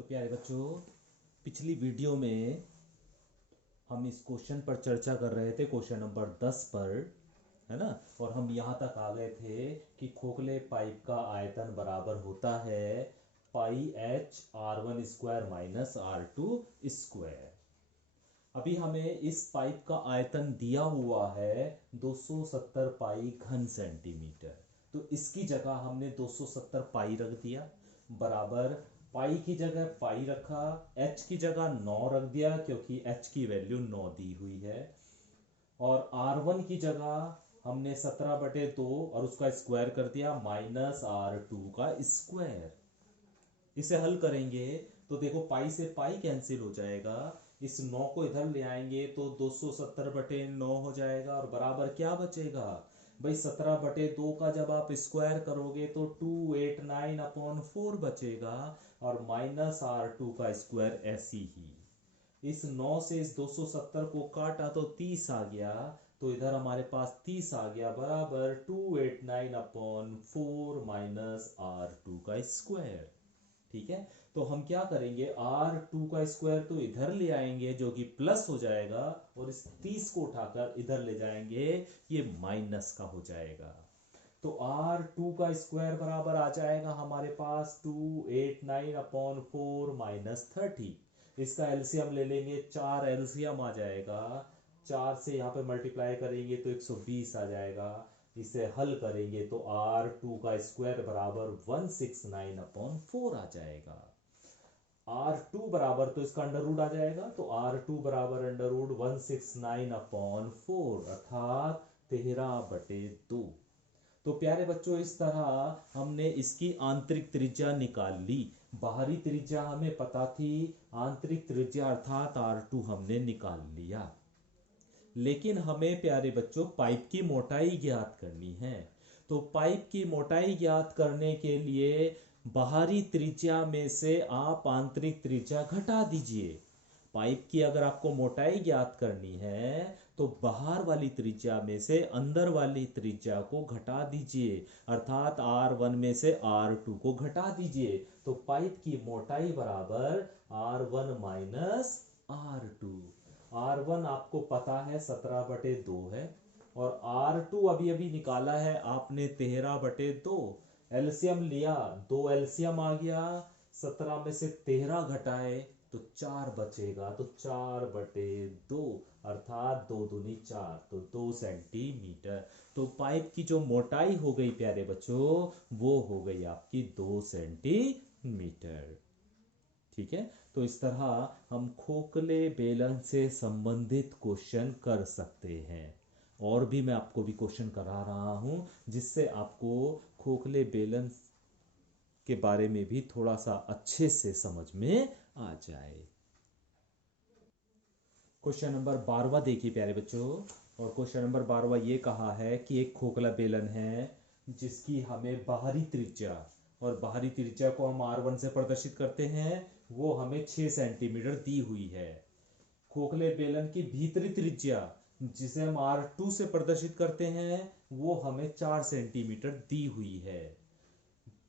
तो प्यारे बच्चों, पिछली वीडियो में हम इस क्वेश्चन पर चर्चा कर रहे थे, क्वेश्चन नंबर 10 पर, है ना। और हम यहाँ तक आ गए थे कि खोखले पाइप का आयतन बराबर होता है pi H R1 square minus R2 square. अभी हमें इस पाइप का आयतन दिया हुआ है 270 पाई घन सेंटीमीटर। तो इसकी जगह हमने 270 पाई रख दिया, बराबर पाई की जगह पाई रखा, एच की जगह 9 रख दिया क्योंकि एच की वैल्यू 9 दी हुई है। और R1 की जगह हमने 17/2 और उसका स्क्वायर कर दिया माइनस R2 का स्क्वायर। इसे हल करेंगे तो देखो, पाई से पाई कैंसिल हो जाएगा, इस 9 को इधर ले आएंगे तो 270/9 हो जाएगा और बराबर क्या बचेगा भाई, 17/2 का जब आप स्क्वायर करोगे तो 289/4 बचेगा और माइनस R2 का स्क्वायर ऐसी ही। इस 9 से इस 270 को काटा तो 30 आ गया, तो इधर हमारे पास 30 आ गया, बराबर 289/4 माइनस R2 का स्क्वायर। ठीक है, तो हम क्या करेंगे, R2 का स्क्वायर तो इधर ले आएंगे जो कि प्लस हो जाएगा, और इस 30 को उठाकर इधर ले जाएंगे, ये माइनस का हो जाएगा। तो R2 का स्क्वायर बराबर आ जाएगा हमारे पास 289/4 माइनस 30। इसका एलसीएम ले लेंगे, 4 एलसीएम आ जाएगा, 4 से यहाँ पे मल्टीप्लाई करेंगे तो 120 आ जाएगा। इसे हल करेंगे तो R2 का स्क्वायर बराबर 169/4 आ जाएगा। R2 बराबर, तो इसका अंडर रूट आ जाएगा, तो R2 बराबर अंडर रूट 169/4 अर्थात 13/2। तो प्यारे बच्चों, इस तरह हमने इसकी आंतरिक त्रिज्या निकाल ली। बाहरी त्रिज्या हमें पता थी, आंतरिक त्रिज्या अर्थात R2 हमने निकाल लिया। लेकिन हमें प्यारे बच्चों पाइप की मोटाई ज्ञात करनी है। तो पाइप की मोटाई ज्ञात करने के लिए बाहरी त्रिज्या में से आप आंतरिक त्रिज्या घटा दीजिए। पाइप की अगर आपको मोटाई ज्ञात करनी है तो बाहर वाली त्रिज्या में से अंदर वाली त्रिज्या को घटा दीजिए, अर्थात R1 में से R2 को घटा दीजिए। तो पाइप की मोटाई बराबर R1 माइनस R2। R1 आपको पता है 17/2 है, और R2 अभी अभी निकाला है आपने 13/2। एलसीएम लिया, 2 एलसीएम आ गया, 17 में से 13 घटाए तो 4 बचेगा, तो 4/2 अर्थात 2 दूनी 4, तो 2 सेंटीमीटर। तो पाइप की जो मोटाई हो गई प्यारे बच्चों, वो हो गई आपकी 2 सेंटीमीटर। ठीक है, तो इस तरह हम खोखले बेलन से संबंधित क्वेश्चन कर सकते हैं। और भी मैं आपको भी क्वेश्चन करा रहा हूं जिससे आपको खोखले बेलन के बारे में भी थोड़ा सा अच्छे से समझ में आ जाए। क्वेश्चन नंबर 12 देखिए प्यारे बच्चों, और क्वेश्चन नंबर 12 ये कहा है कि एक खोखला बेलन है जिसकी हमें बाहरी त्रिज्या, और बाहरी त्रिज्या को हम R1 से प्रदर्शित करते हैं, वो हमें 6 सेंटीमीटर दी हुई है। खोखले बेलन की भीतरी त्रिज्या जिसे हम R2 से प्रदर्शित करते हैं, वो हमें 4 सेंटीमीटर दी हुई है।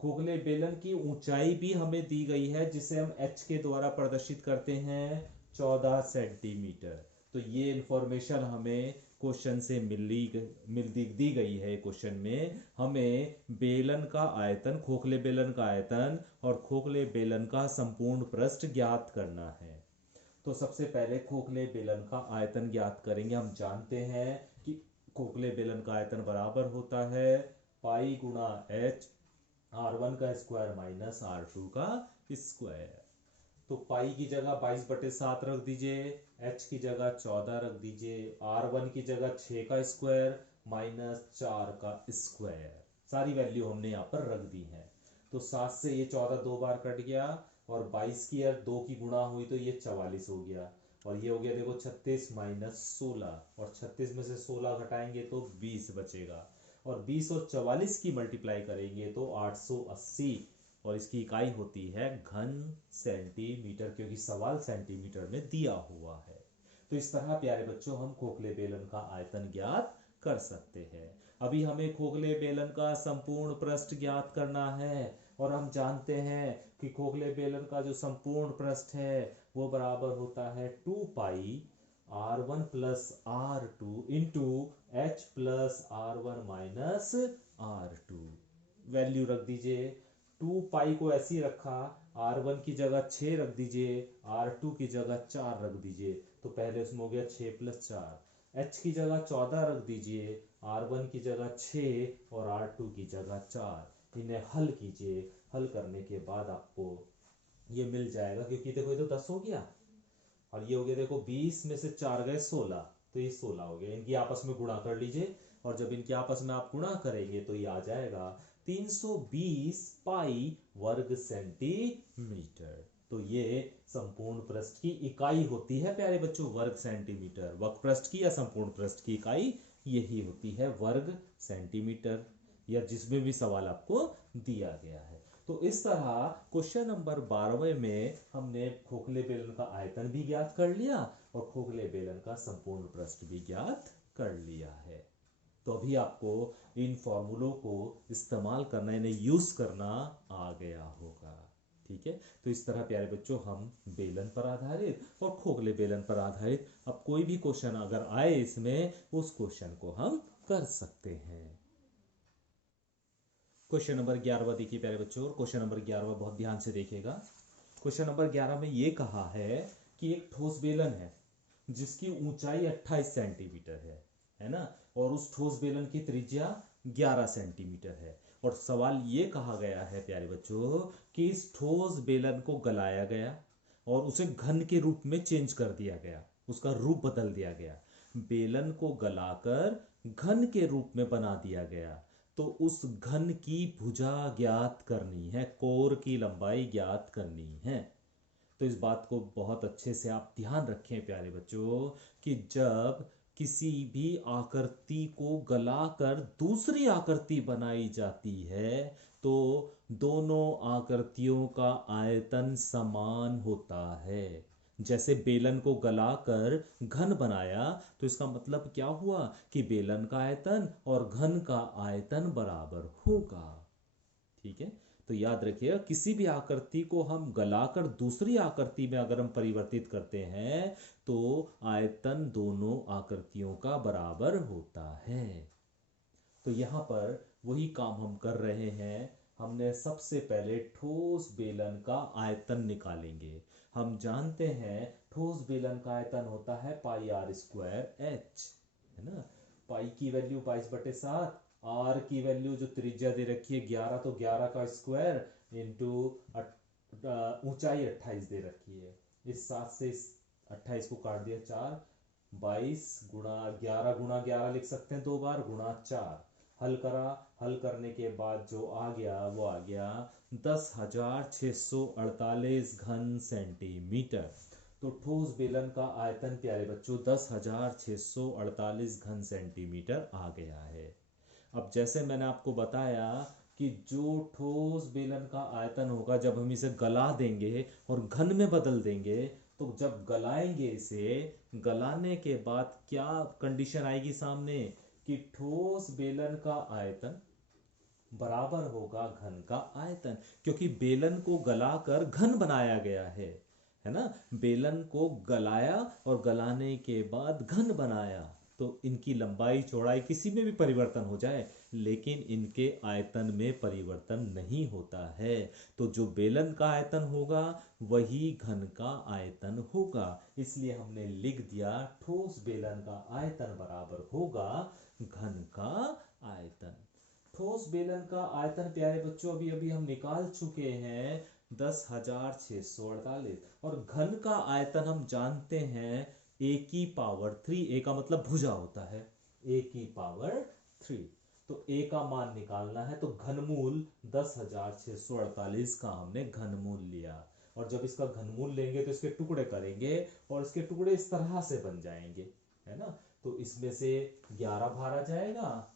खोखले बेलन की ऊंचाई भी हमें दी गई है जिसे हम H के द्वारा प्रदर्शित करते हैं 14 सेंटीमीटर। तो ये इंफॉर्मेशन हमें क्वेश्चन से दी गई है। क्वेश्चन में हमें बेलन का आयतन, खोखले बेलन का आयतन और खोखले बेलन का संपूर्ण पृष्ठ ज्ञात करना है। तो सबसे पहले खोखले बेलन का आयतन ज्ञात करेंगे। हम जानते हैं कि खोखले बेलन का आयतन बराबर होता है पाई गुणा एच, R1 का स्क्वायर माइनस R2 का स्क्वायर। तो पाई की जगह 22/7 रख दीजिए, एच की जगह 14 रख दीजिए, R1 की जगह 6 का स्क्वायर माइनस 4 का स्क्वायर। सारी वैल्यू हमने यहाँ पर रख दी है। तो 7 से ये 14 दो बार कट गया, और 22 की यार 2 की गुणा हुई तो ये 44 हो गया, और ये हो गया देखो 36 माइनस 16, और 36 में से 16 घटाएंगे तो 20 बचेगा, और 20 और 44 की मल्टीप्लाई करेंगे तो 880, और इसकी इकाई होती है घन सेंटीमीटर, क्योंकि सवाल सेंटीमीटर में दिया हुआ है। तो इस तरह प्यारे बच्चों हम खोखले बेलन का आयतन ज्ञात कर सकते हैं। अभी हमें खोखले बेलन का संपूर्ण पृष्ठ ज्ञात करना है, और हम जानते हैं कि खोखले बेलन का जो संपूर्ण पृष्ठ है वो बराबर होता है 2 पाई r1 plus r2 into h plus r1 minus r2। Value रख दीजिए, 2 पाई को ऐसे ही रखा, r1 की जगह 6 रख दीजिए, r2 की जगह 4 रख दीजिए, तो पहले उसमें हो गया 6 प्लस 4। h की जगह 14 रख दीजिए, r1 की जगह 6 और r2 की जगह 4। इन्हें हल कीजिए, हल करने के बाद आपको ये मिल जाएगा, क्योंकि देखो ये तो 10 हो गया और ये हो गया, देखो 20 में से 4 गए 16, तो ये 16 हो गया। इनकी आपस में गुणा कर लीजिए और जब इनके आपस में आप गुणा करेंगे तो ये आ जाएगा 320 पाई वर्ग सेंटीमीटर। तो ये संपूर्ण पृष्ठ की इकाई होती है प्यारे बच्चों, वर्ग सेंटीमीटर। वक्र पृष्ठ की या संपूर्ण पृष्ठ की इकाई यही होती है वर्ग सेंटीमीटर, या जिसमें भी सवाल आपको दिया गया है। तो इस तरह क्वेश्चन नंबर 12 में हमने खोखले बेलन का आयतन भी ज्ञात कर लिया और खोखले बेलन का संपूर्ण पृष्ठ भी ज्ञात कर लिया है। तो अभी आपको इन फॉर्मूलों को इस्तेमाल करना, इन्हें यूज करना आ गया होगा। ठीक है, तो इस तरह प्यारे बच्चों हम बेलन पर आधारित और खोखले बेलन पर आधारित अब कोई भी क्वेश्चन अगर आए इसमें, उस क्वेश्चन को हम कर सकते हैं। क्वेश्चन नंबर 11 देखिए प्यारे बच्चों, क्वेश्चन नंबर 11 बहुत ध्यान से देखिएगा। क्वेश्चन नंबर 11 में ये कहा है कि एक ठोस बेलन है जिसकी ऊंचाई 28 सेंटीमीटर है ना, और उस ठोस बेलन की त्रिज्या 11 सेंटीमीटर है। और सवाल ये कहा गया है प्यारे बच्चों कि इस ठोस बेलन को गलाया गया और उसे घन के रूप में चेंज कर दिया गया, उसका रूप बदल दिया गया। बेलन को गलाकर घन के रूप में बना दिया गया, तो उस घन की भुजा ज्ञात करनी है, कोर की लंबाई ज्ञात करनी है। तो इस बात को बहुत अच्छे से आप ध्यान रखें प्यारे बच्चों कि जब किसी भी आकृति को गलाकर दूसरी आकृति बनाई जाती है तो दोनों आकृतियों का आयतन समान होता है। जैसे बेलन को गलाकर घन बनाया तो इसका मतलब क्या हुआ कि बेलन का आयतन और घन का आयतन बराबर होगा। ठीक है, तो याद रखिए किसी भी आकृति को हम गलाकर दूसरी आकृति में अगर हम परिवर्तित करते हैं तो आयतन दोनों आकृतियों का बराबर होता है। तो यहां पर वही काम हम कर रहे हैं। हमने सबसे पहले ठोस बेलन का आयतन निकालेंगे। हम जानते हैं ठोस बेलन का आयतन होता है पाई आर स्क्वायर एच, है ना। पाई की वैल्यू 22/7, आर की वैल्यू जो त्रिज्या दे रखी है 11, तो 11 का स्क्वायर इंटू ऊंचाई 28 दे रखी है। इस 7 से इस 28 को काट दिया 4, 22 गुणा 11 लिख सकते हैं 2 बार, गुणा 4। हल करा, हल करने के बाद जो आ गया वो आ गया 10,648 घन सेंटीमीटर। तो ठोस बेलन का आयतन प्यारे बच्चों 10,648 घन सेंटीमीटर आ गया है। अब जैसे मैंने आपको बताया कि जो ठोस बेलन का आयतन होगा जब हम इसे गला देंगे और घन में बदल देंगे, तो जब गलाएंगे इसे, गलाने के बाद क्या कंडीशन आएगी सामने कि ठोस बेलन का आयतन बराबर होगा घन का आयतन, क्योंकि बेलन को गलाकर घन बनाया गया है ना। बेलन को गलाया और गलाने के बाद घन बनाया, तो इनकी लंबाई चौड़ाई किसी में भी परिवर्तन हो जाए लेकिन इनके आयतन में परिवर्तन नहीं होता है। तो जो बेलन का आयतन होगा वही घन का आयतन होगा। इसलिए हमने लिख दिया ठोस बेलन का आयतन बराबर होगा घन का आयतन। ठोस बेलन का आयतन प्यारे बच्चों अभी अभी हम निकाल चुके हैं 10,648, और घन का आयतन हम जानते हैं a की पावर 3, a का मतलब भुजा होता है, a की पावर 3। तो a का मान निकालना है, तो घनमूल 10,648 का हमने घनमूल लिया, और जब इसका घनमूल लेंगे तो इसके टुकड़े करेंगे और इसके टुकड़े इस तरह से बन जाएंगे, है ना। तो इसमें से 11 बाहर आ जाएगा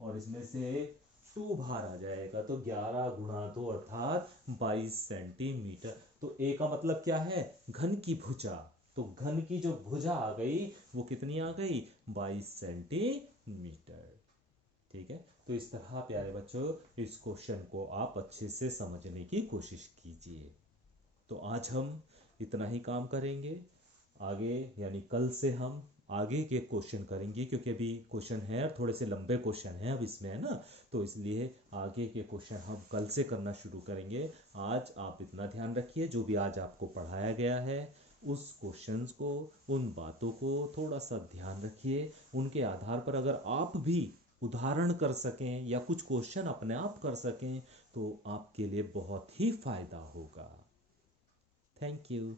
और इसमें से 2 बाहर आ जाएगा, तो 11 गुणा 2 अर्थात 22 सेंटीमीटर। तो a का मतलब क्या है, घन की भुजा। तो घन की जो भुजा आ गई वो कितनी आ गई, 22 सेंटीमीटर। ठीक है, तो इस तरह प्यारे बच्चों इस क्वेश्चन को आप अच्छे से समझने की कोशिश कीजिए। तो आज हम इतना ही काम करेंगे। आगे यानी कल से हम आगे के क्वेश्चन करेंगे, क्योंकि अभी क्वेश्चन है और थोड़े से लंबे क्वेश्चन हैं अब इसमें, है ना, तो इसलिए आगे के क्वेश्चन हम कल से करना शुरू करेंगे। आज आप इतना ध्यान रखिए, जो भी आज आपको पढ़ाया गया है उस क्वेश्चंस को, उन बातों को थोड़ा सा ध्यान रखिए। उनके आधार पर अगर आप भी उदाहरण कर सकें या कुछ क्वेश्चन अपने आप कर सकें तो आपके लिए बहुत ही फायदा होगा। Thank you.